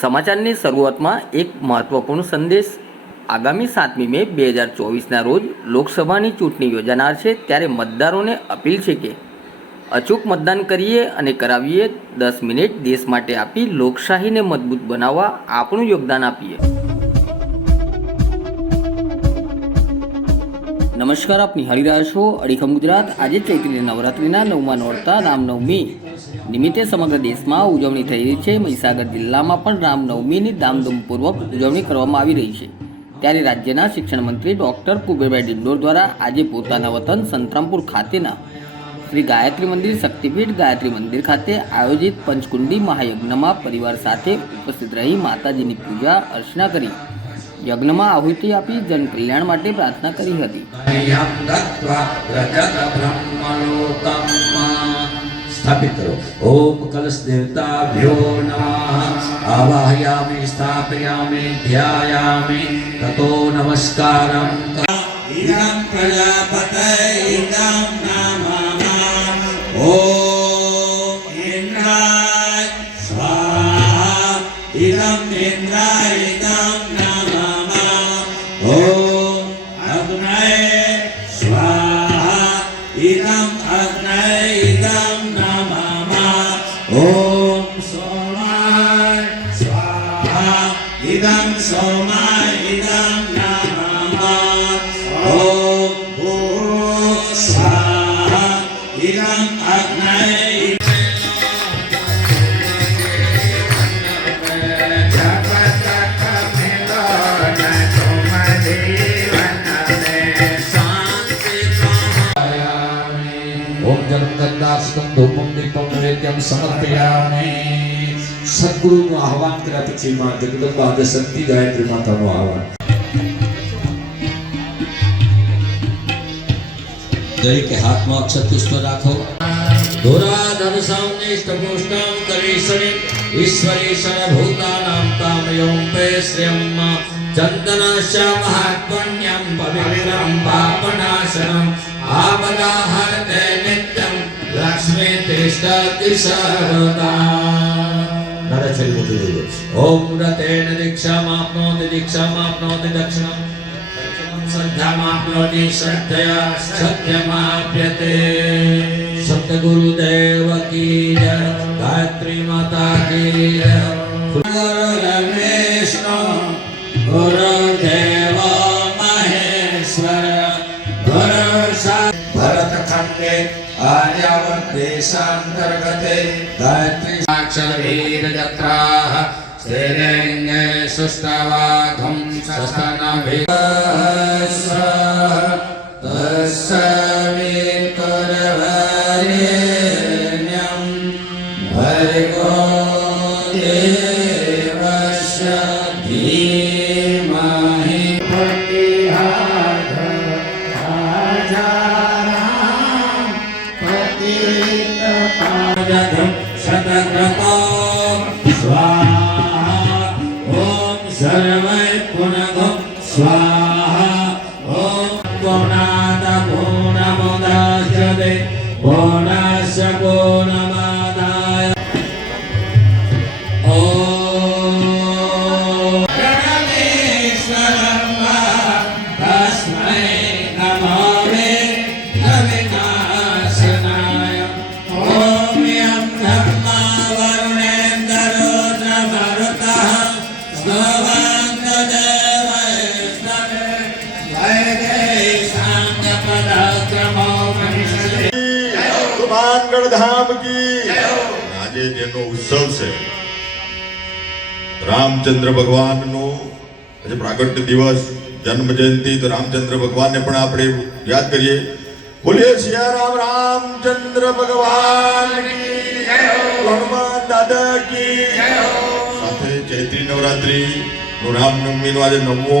સમાચારની શરૂઆતમાં એક મહત્વપૂર્ણ સંદેશ. આગામી સાતમી મે બે હજાર ચોવીસના રોજ લોકસભાની ચૂંટણી યોજાનાર છે ત્યારે મતદારોને અપીલ છે કે અચૂક મતદાન કરીએ અને કરાવીએ દસ મિનિટ દેશ માટે આપી લોકશાહીને મજબૂત બનાવવા આપણું યોગદાન આપીએ. નમસ્કાર આપ નિહાળી રહ્યા છો અડીખમ ગુજરાત. આજે ચૈત્રી નવરાત્રિના નવમા નોરતા, રામનવમી. નિમિત્તે સમગ્ર દેશમાં ઉજવણી થઈ રહી છે. મહીસાગર જિલ્લામાં પણ રામનવમીની ધામધૂમપૂર્વક ઉજવણી કરવામાં આવી રહી છે. ત્યારે રાજ્યના શિક્ષણ મંત્રી ડૉક્ટર કુબેરભાઈ ડિંડોર દ્વારા આજે પોતાના વતન સંતરામપુર ખાતેના શ્રી ગાયત્રી મંદિર, શક્તિપીઠ ગાયત્રી મંદિર ખાતે આયોજિત પંચકુંડી મહાયજ્ઞમાં પરિવાર સાથે ઉપસ્થિત રહી માતાજીની પૂજા, અર્ચના કરી, યજ્ઞમાં આહુતિ આપી જન કલ્યાણ માટે પ્રાર્થના કરી હતી. સ્થાપિત કરો ઓમ કલશ દેવતા ભ્યો નમઃ આવાહયામિ સ્થાપયામિ ધ્યાયામિ તતો નમસ્કારમ ઈદં પ્રજાપતય ઈદં નામા ઓમ सोमाय स्वाहा इदं सोमाय इदं नमः ॐ भूः स्वाहा इदम् अग्नये ઓમ જન્મદાસકમ ધૂપમ દીપમ નૈવેદ્યમ સમર્પયામિ સદગુરુનું આહવાન કર્યા પછી માં જગદંબા આદિ શક્તિ ગાયત્રી માતાનું આહવાન દરેકે હાથમાં અક્ષર પુષ્પ રાખો ધોરાધર સામનિષ્ઠપુષ્ટમ કરીષણે ઈશ્વરીષણ ભૂતાનામ તામયોમ પે શ્રેયમ ચંદનસ્ય મહાત્મન્યમ પવિત્રમ પાપનાશનમ આપદાહરતે નિત્યમ દેજો ઓમ રતેન દીક્ષામાપ્નોતિ દીક્ષામાપ્નોતિ દક્ષિણમ શ્રદ્ધામાપ્નોતિ શ્રદ્ધયા સત્યમાપ્યતે સતગુરુદેવ કી જય ગાયત્રી માતા કી જય આર્યાવર્ત દેશાંતર્ગતે ગાયત્રી અક્ષર વીર જત્રાહ શ્રેરંગે સુષ્ટવાઘમ સસ્તન વિશ્વ તસ્સવિતુર્વરેણ્યં गजध्रं शतक्रतो स्वाहा ॐ सर्वै पुनः स्वाहा ॐ पुनाद पूर्णमुदास्यते पूर्णस्य पूर्णम् કુમારગઢ ધામ કી. આજે જેનો ઉત્સવ છે રામચંદ્ર ભગવાનનો આજે પ્રાગટ્ય દિવસ જન્મ જયંતિ તો રામચંદ્ર ભગવાનને પણ આપણે યાદ કરીએ. બોલીએ સિયા રામ રામચંદ્ર ભગવાન કી. હનુમાન દાદા કી. સાથે ચૈત્રી નવરાત્રી નું રામનવમીનો આજે નવમો